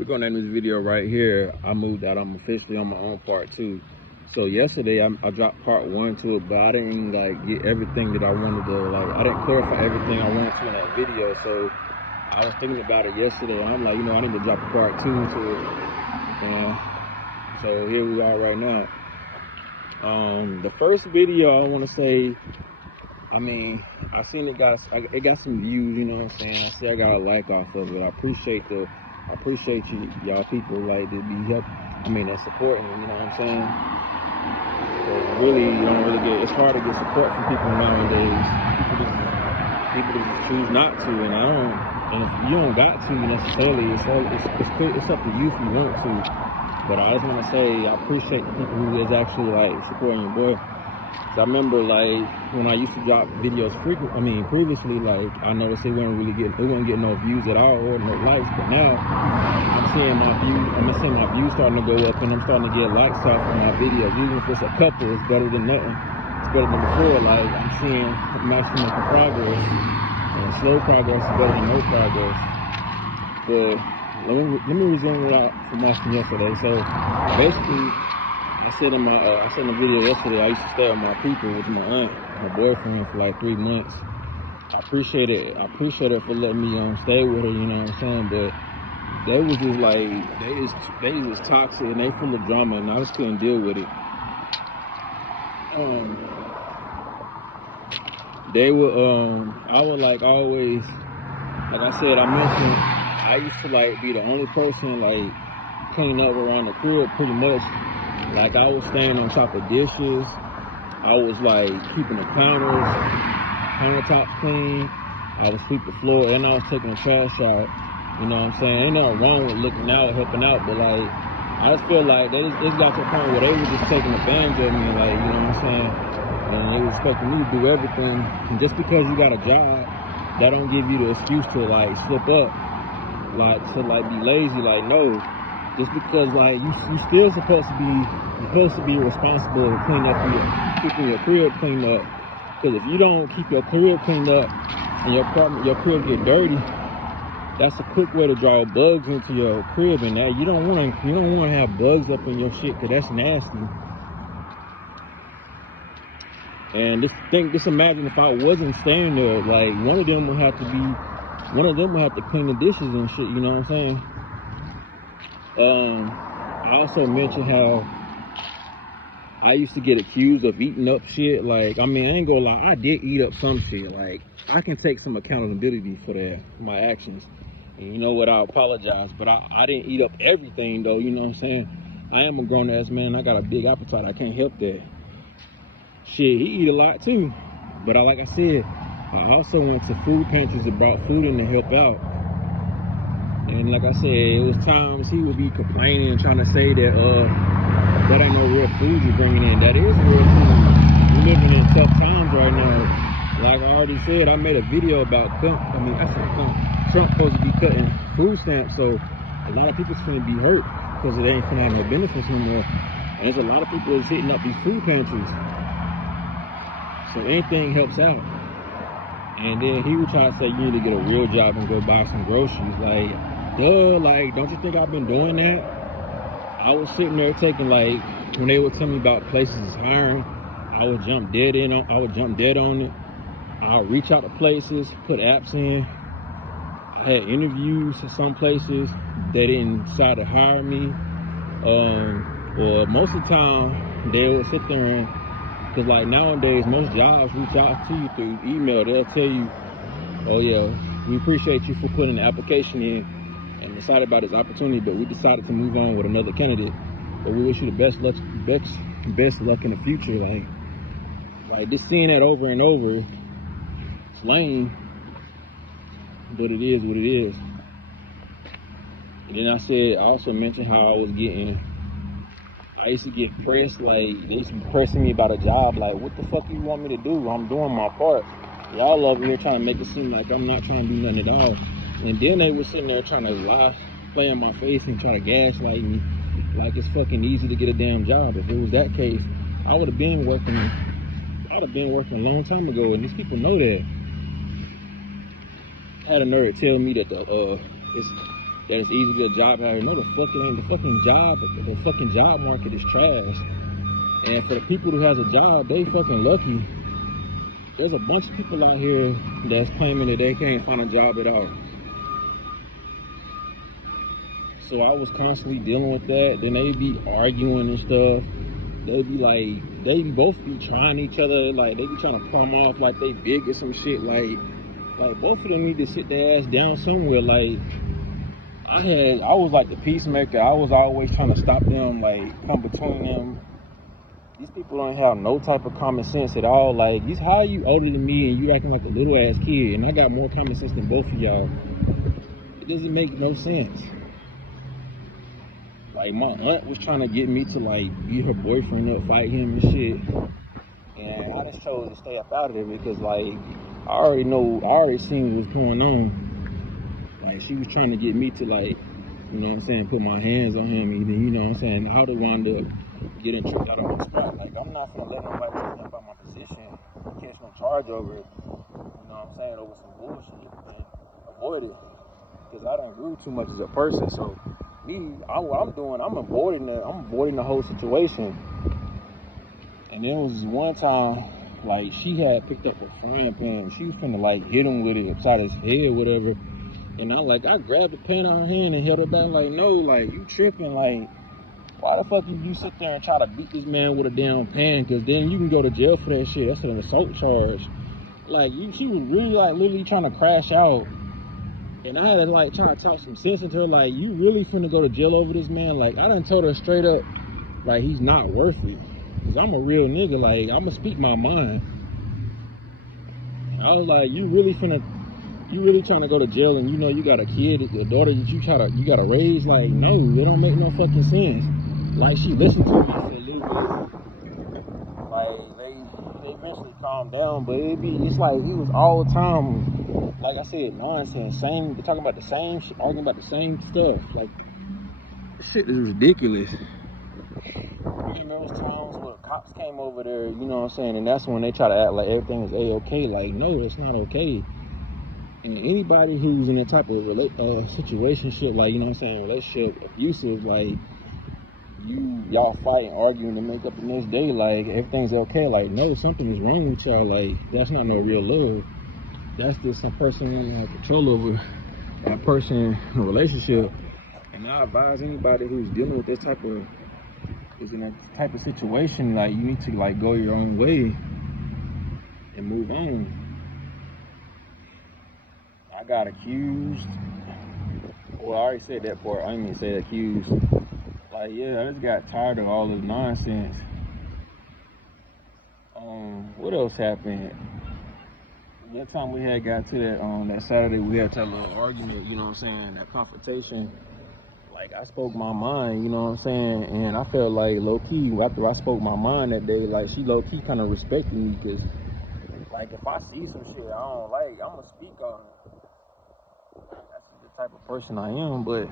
We're gonna end this video right here. I moved out. I'm officially on my own part 2. So yesterday I dropped part 1 to it, but I didn't like get everything that I wanted to. Like I didn't clarify everything I wanted to in that video. So I was thinking about it yesterday. I'm like, I need to drop a part 2 to it. So here we are right now. The first video I want to say, I seen it got some views. You know what I'm saying? I see I got a like off of it. I appreciate y'all people like to be that's supporting. You know what I'm saying? Really, you don't really get. It's hard to get support from people nowadays. People just choose not to, and I don't. And if you don't got to necessarily, it's up to you if you want to. But I just want to say I appreciate the people who is actually like supporting your boy. So I remember like when I used to drop videos previously, like I noticed they weren't getting no views at all or no likes. But now I'm seeing my views starting to go up, and I'm starting to get likes off of my videos. Even if it's a couple, it's better than nothing. It's better than before. Like I'm actually making progress, and slow progress is better than no progress. But let me resume what from yesterday. So basically, I said in the video yesterday, I used to stay with my people, with my aunt, my boyfriend, for like 3 months. I appreciate it for letting me stay with her. You know what I'm saying? But they was just like they was toxic and they full of drama, and I just couldn't deal with it. They were I would like always, like I said, I mentioned I used to like be the only person like cleaning up around the crib pretty much. Like I was staying on top of dishes. I was like keeping the countertops clean. I would sweep the floor, and I was taking the trash out. You know what I'm saying? Ain't nothing wrong with looking out, helping out, but like I just feel like it's got to a point where they were just taking advantage of me, like, you know what I'm saying? And they were expecting me to do everything. And just because you got a job, that don't give you the excuse to like slip up, like to like be lazy. Like no, just because like you still supposed to be responsible for keeping your crib cleaned up. Because if you don't keep your crib cleaned up and your crib get dirty, that's a quick way to draw bugs into your crib, and that you don't want to have bugs up in your shit, because that's nasty. And just imagine if I wasn't staying there, like one of them would have to clean the dishes and shit. You know what I'm saying? I also mentioned how I used to get accused of eating up shit. Like, I ain't gonna lie, I did eat up some shit. Like, I can take some accountability for that, for my actions. And you know what, I apologize, but I didn't eat up everything though, you know what I'm saying? I am a grown-ass man, I got a big appetite, I can't help that. Shit, he eat a lot too. But like I said, I also went to food pantries and brought food in to help out. And like I said, it was times he would be complaining and trying to say that ain't no real food you're bringing in. That is real food. We're living in tough times right now. Like I already said, I made a video about Trump supposed to be cutting food stamps, so a lot of people's gonna be hurt because it ain't gonna have no benefits no more. And there's a lot of people that's hitting up these food pantries. So anything helps out. And then he would try to say you need to get a real job and go buy some groceries. Like, duh, like, don't you think I've been doing that? I was sitting there taking, like, when they would tell me about places hiring, I would jump dead on it. I'll reach out to places, put apps in. I had interviews at some places. They didn't decide to hire me. Or most of the time, they would sit there and, because like nowadays, most jobs reach out to you through email. They'll tell you, oh yeah, we appreciate you for putting the application in and excited about this opportunity, but we decided to move on with another candidate. But we wish you the best luck in the future. Like just seeing that over and over, it's lame, but it is what it is. And then I also mentioned how I used to get pressed, like they used to be pressing me about a job, like what the fuck you want me to do? I'm doing my part. Y'all over here trying to make it seem like I'm not trying to do nothing at all. And then they were sitting there trying to lie, play in my face and try to gaslight me like it's fucking easy to get a damn job. If it was that case, I would have been working a long time ago, and these people know that. Had a nerd tell me that that it's easy to get a job out here. No, the fuck it ain't. The fucking job market is trash. And for the people who has a job, they fucking lucky. There's a bunch of people out here that's claiming that they can't find a job at all. So I was constantly dealing with that. Then they be arguing and stuff. They be both be trying each other. Like, they be trying to come off like they big or some shit. Like both of them need to sit their ass down somewhere. Like, I was like the peacemaker. I was always trying to stop them, like, come between them. These people don't have no type of common sense at all. Like, how are you older than me and you acting like a little ass kid? And I got more common sense than both of y'all. It doesn't make no sense. Like, my aunt was trying to get me to, like, beat her boyfriend up, fight him and shit. And I just chose to stay up out of it because, like, I already seen what's going on. Like, she was trying to get me to, like, you know what I'm saying, put my hands on him, even, you know what I'm saying, how to wind up getting tricked out of my spot. Like, I'm not gonna let nobody take me about my position, catch no charge over it, you know what I'm saying, over some bullshit, and avoid it. Because I done grew too much as a person. So what I'm doing, I'm avoiding the whole situation. And there was one time, like, she had picked up a frying pan. She was trying to, like, hit him with it upside his head, whatever. And I grabbed the pan out of her hand and held her back, like, no, like, you tripping, like, why the fuck did you sit there and try to beat this man with a damn pan? Because then you can go to jail for that shit. That's an assault charge. Like, she was really, like, literally trying to crash out. And I had to, like, try to talk some sense into her, like, you really finna go to jail over this man? Like, I done told her straight up, like, he's not worth it. Because I'm a real nigga, like, I'm gonna speak my mind. I was like, you really trying to go to jail and you know you got a kid, a daughter that you gotta raise? Like, no, it don't make no fucking sense. Like, she listened to me for a little bit. Like, they eventually calmed down, but it's like, it was all the time, like I said, nonsense. They're talking about the same shit, arguing about the same stuff. Like, this shit is ridiculous. And there was times where cops came over there, you know what I'm saying, and that's when they try to act like everything is A-okay. Like, no, it's not okay. And anybody who's in that type of situation, shit, like, you know what I'm saying, relationship abusive, like, y'all fighting, arguing to make up the next day, like, everything's okay. Like, no, something is wrong with y'all. Like, that's not no real love. That's just some person wanting to have control over a person in a relationship. And I advise anybody who's dealing with is in that type of situation, like, you need to, like, go your own way and move on. I got accused. Well, I already said that part. I didn't even say accused. Like, yeah, I just got tired of all this nonsense. What else happened? That time we had got to that Saturday, we had that little argument, you know what I'm saying, that confrontation. Like, I spoke my mind, you know what I'm saying, and I felt like low-key, after I spoke my mind that day, like, she low-key kind of respected me, because, like, if I see some shit I don't like, I'm going to speak on it. That's the type of person I am. But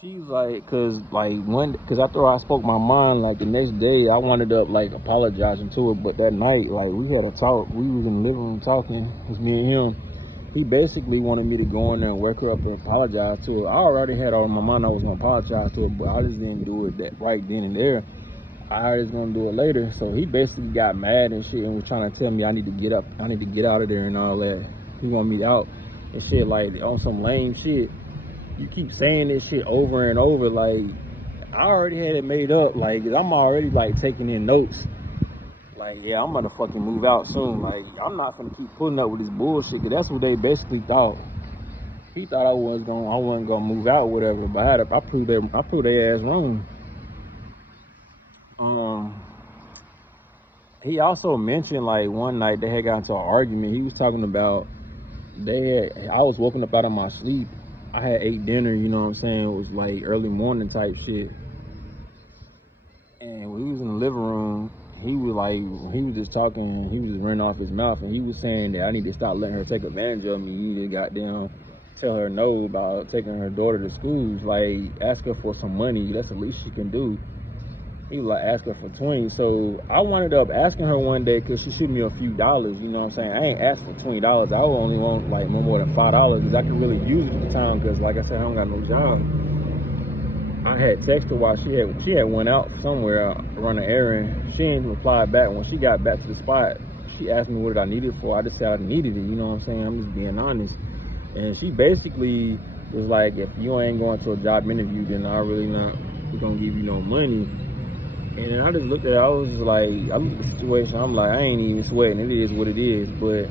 she's like, cause after I spoke my mind, like, the next day I wound up, like, apologizing to her. But that night, like, we had a talk. We was in the living room talking. It was me and him. He basically wanted me to go in there and wake her up and apologize to her. I already had all in my mind I was gonna apologize to her, but I just didn't do it that right then and there. I was gonna do it later. So he basically got mad and shit and was trying to tell me I need to get out of there and all that. He want me out and shit, like, on some lame shit. You keep saying this shit over and over. Like, I already had it made up. Like, I'm already, like, taking in notes. Like, yeah, I'm gonna fucking move out soon. Like, I'm not gonna keep putting up with this bullshit, because that's what they basically thought. He thought I wasn't gonna move out, whatever. But I proved their ass wrong. He also mentioned, like, one night they had got into an argument. He was talking about I was woken up out of my sleep. I had ate dinner, you know what I'm saying? It was like early morning type shit. And when he was in the living room, he was just talking, he was just running off his mouth, and he was saying that I need to stop letting her take advantage of me. You need to goddamn tell her no about taking her daughter to schools. Like, ask her for some money. That's the least she can do. He was like, ask her for 20. So I wound up asking her one day because she shot me a few dollars. You know what I'm saying? I ain't asked for $20. I would only want like no more than $5 because I could really use it at the time. Because like I said, I don't got no job. I had texted her while she had went out somewhere run an errand. She didn't reply back. When she got back to the spot, she asked me what I needed for. I just said I needed it. You know what I'm saying? I'm just being honest. And she basically was like, if you ain't going to a job interview, then I really not gonna give you no money. And then I just looked at it, I was just like, I looked at the situation, I'm like, I ain't even sweating, it is what it is. But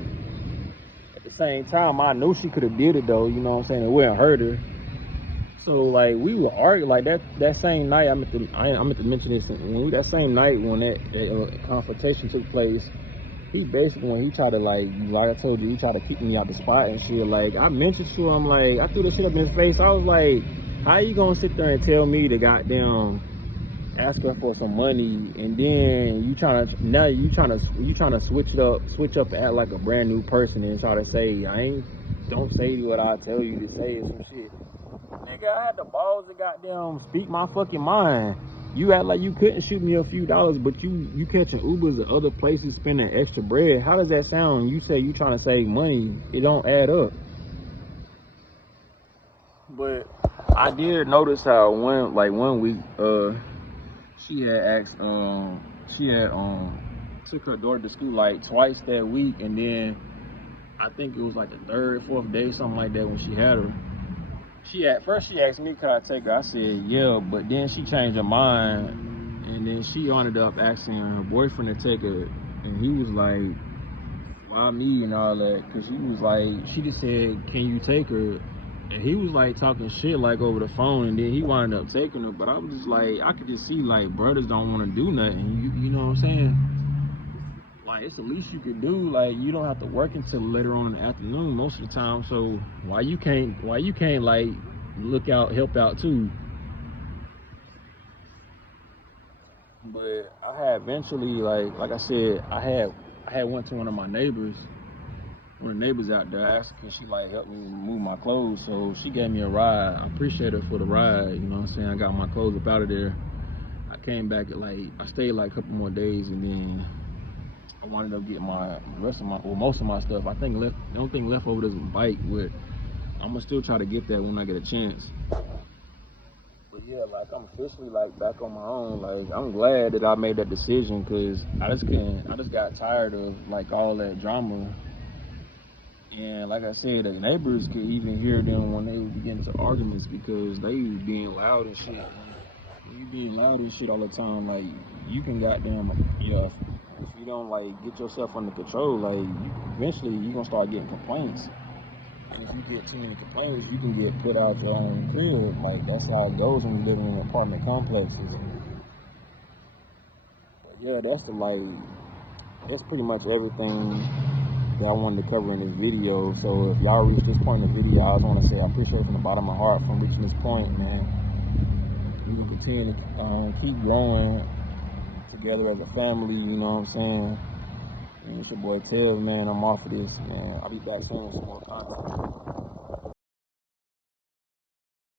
at the same time, I knew she could have did it though, you know what I'm saying? It wouldn't hurt her. So like we were arguing like that same night. I meant to mention this that same night when that confrontation took place. He basically, when he tried to like I told you, he tried to kick me out the spot and shit. Like I mentioned to him, like I threw the shit up in his face. I was like, how you gonna sit there and tell me to goddamn ask her for some money, and then you trying to switch up and act like a brand new person and try to say don't say what I tell you to say or some shit. Nigga, I had the balls to goddamn speak my fucking mind. You act like you couldn't shoot me a few dollars, but you catching Ubers at other places spending extra bread. How does that sound? You say you trying to save money. It don't add up. But I did notice how one week she had took her daughter to school like twice that week, and then I think it was like the third, fourth day, something like that when she had her. She asked me could I take her. I said yeah, but then she changed her mind, and then she ended up asking her boyfriend to take her, and he was like, why me and all that? Because he was like, she just said, can you take her? And he was like talking shit like over the phone, and then he wound up taking her. But I was just like, I could just see like brothers don't want to do nothing. You know what I'm saying? Like it's the least you could do. Like you don't have to work until later on in the afternoon most of the time. So why you can't like help out too? But I had eventually like I said, I had went to one of the neighbors out there asked can she like help me move my clothes. So she gave me a ride. I appreciate her for the ride. You know what I'm saying? I got my clothes up out of there. I came back at I stayed like a couple more days, and then I wanted to get most of my stuff. I think the only thing left over is a bike, but I'm gonna still try to get that when I get a chance. But yeah, like I'm officially like back on my own. Like I'm glad that I made that decision because I just got tired of like all that drama. And like I said, the neighbors could even hear them when they would get into arguments because they was being loud and shit. When you being loud and shit all the time, like you can goddamn if you don't like get yourself under control, like eventually you gonna start getting complaints. And if you get too many complaints, you can get put out your own crib. Like that's how it goes when you're living in apartment complexes. But yeah, that's pretty much everything that I wanted to cover in this video. So if y'all reach this point in the video, I just want to say I appreciate it from the bottom of my heart from reaching this point, man. We can continue to keep growing together as a family, you know what I'm saying? And it's your boy Tev, man. I'm off of this, man. I'll be back soon with some more content.